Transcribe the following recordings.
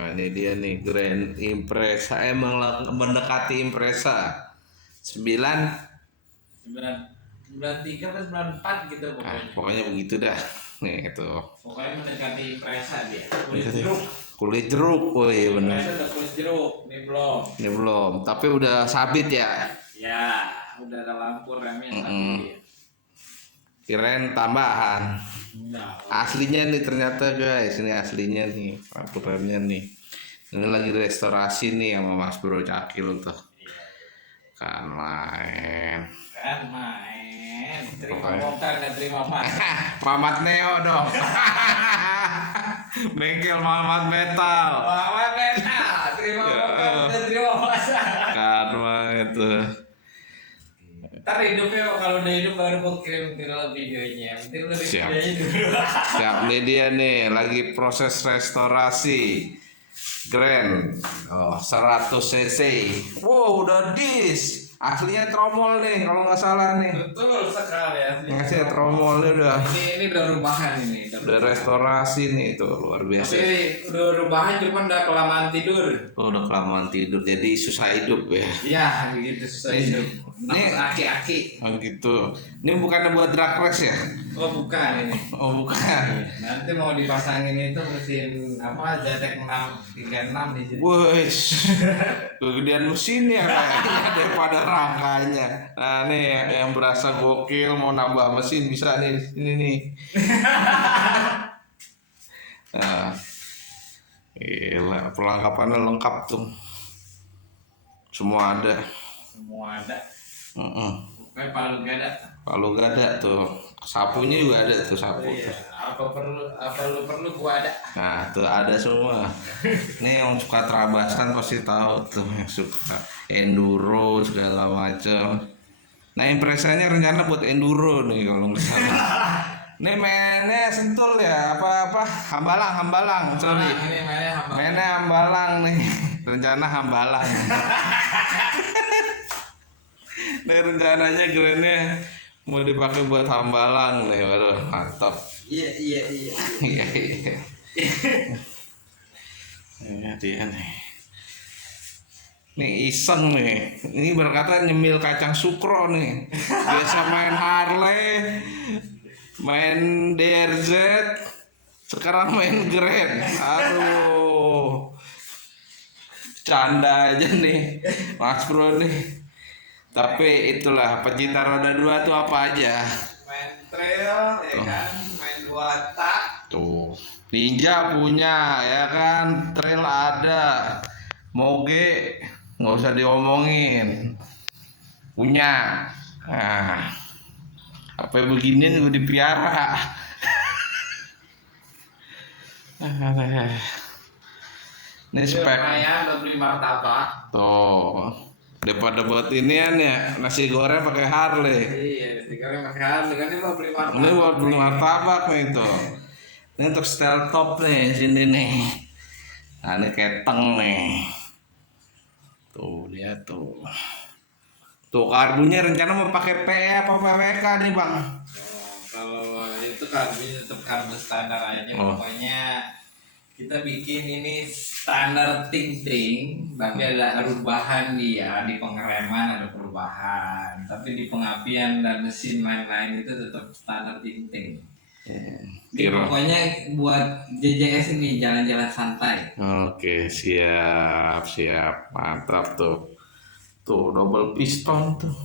Nah, ini dia nih Grand Impreza, emang mendekati Impreza 93 atau 94 gitu pokoknya. pokoknya begitu dah. Nih itu. Pokoknya mendekati Impreza dia. Kulit jeruk. Kulit jeruk, oh iya benar. Impreza udah kulit jeruk, ini belum. Ini belum, tapi udah sabit ya. Ya, udah ada lampu remnya tapi Kirain tambahan. enggak. Aslinya nih ternyata guys, ini aslinya nih lampu remnya nih. Ini lagi restorasi nih sama Mas Bro Cakil tuh. Kan main. Kan main. Terima bongkar dan terima main. Mamat Neo dong. Bengkel Mamat Metal. Mamat Metal. Terima bongkar dan terima pasang. Kan main tuh. Ntar hidupnya kalau udah hidup baru gue kirim viral videonya. Nanti lu Siap. videonya dulu. Siap nih dia nih lagi proses restorasi. Grand 100 cc. Wow, udah dis. Aslinya tromol nih kalau nggak salah nih. Betul sekali ya. Ngasih tromolnya udah. Ini udah rubahan ini. Udah restorasi nih itu luar biasa. Tapi udah rubahan cuma udah kelamaan tidur. Oh, udah kelamaan tidur jadi susah hidup ya. Iya, gitu susah hidup. Ini- Aki-aki. Oh gitu. Ini bukannya buat drag race ya? Oh bukan ini. Oh bukan. Nanti mau dipasangin itu mesin apa Zetek 636 di situ. Wes, kegedean mesinnya kayaknya daripada rangkanya. Nah nih yang berasa gokil mau nambah mesin bisa nih ini nih. Nah, gila perlengkapannya lengkap tuh. Semua ada. Semua ada. Kayak Palu palu gada. gada tuh. Sapunya juga ada tuh sapu. Iya. Apa lu perlu gua ada. Nah, tuh ada semua. Nih yang suka terabasan pasti tahu tuh, yang suka enduro segala macam. Nah, Imprezanya rencana buat enduro nih kalau nggak salah. Nih mainnya Sentul ya, apa Hambalang, sorry. Ini mainnya hamba. Mainnya Hambalang nih, rencana Hambalang. Nih rencananya Grandnya mau dipakai buat Hambalang nih, waduh mantap. Iya. Iya. Ya dia nih. Nih iseng nih. Ini berkata nyemil kacang sukro nih. Biasa main Harley, main DRZ, sekarang main Grand. Aduh. Canda aja nih Mas Bro nih. Tapi itulah pecinta roda 2 tuh apa aja. Main trail ya kan, main 2 tak. Tuh, Ninja punya ya kan, trail ada, Moge nggak usah diomongin, punya. Nah, apa beginian juga dipiara. Ini spek Lumayan udah beli martabak. tuh, daripada buat inian ya nasi goreng pakai Harley. Iya, sekarang makan dengan ini mau beli martabak. Ini buat beli martabak nih tuh. Ini untuk style top nih sini nih. Nah ini keteng nih. Tuh dia tuh. Tuh karbunya rencana mau pakai PE apa PWK nih bang? Kalau itu karbunya tetap karbu standar aja. Oh. Pokoknya kita bikin ini standar ting-ting, tapi ada perubahan dia di pengereman ada perubahan, tapi di pengapian dan mesin lain-lain itu tetap standar ting-ting. Pokoknya buat JJS ini jalan-jalan santai. Oke siap mantap tuh. Tuh double piston tuh.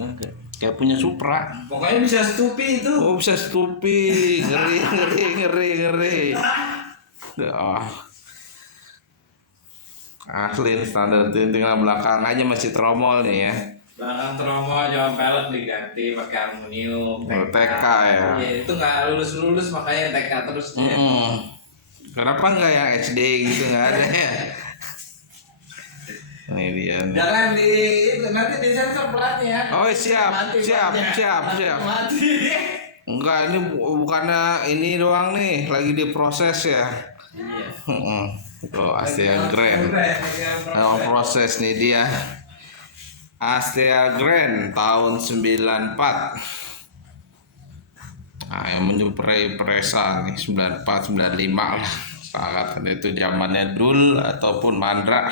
Oke. Kayak punya Supra. Pokoknya bisa stupi itu. Oh bisa stupi, ngeri. Oh. Asli standar tinggal belakang aja masih tromol nih ya. Belakang tromol jalan pelek diganti pakai aluminium. TK ya. Iya itu nggak lulus makanya TK terus. Kenapa nggak yang HD gitu nggak ada ya? Ini dia. Nih. Jangan nanti disensor pelatnya. Oh siap. Mati. Enggak ini bukannya ini doang nih lagi diproses ya. Iya. Oh Astia Grand. Nah, proses nih dia. Astia Grand tahun 94. Nah, yang menyuplai Impreza nih 94 95 lah. kesepakatan itu zamannya Dul ataupun Mandra.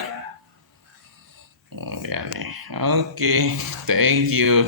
Ya nih. Oke, thank you.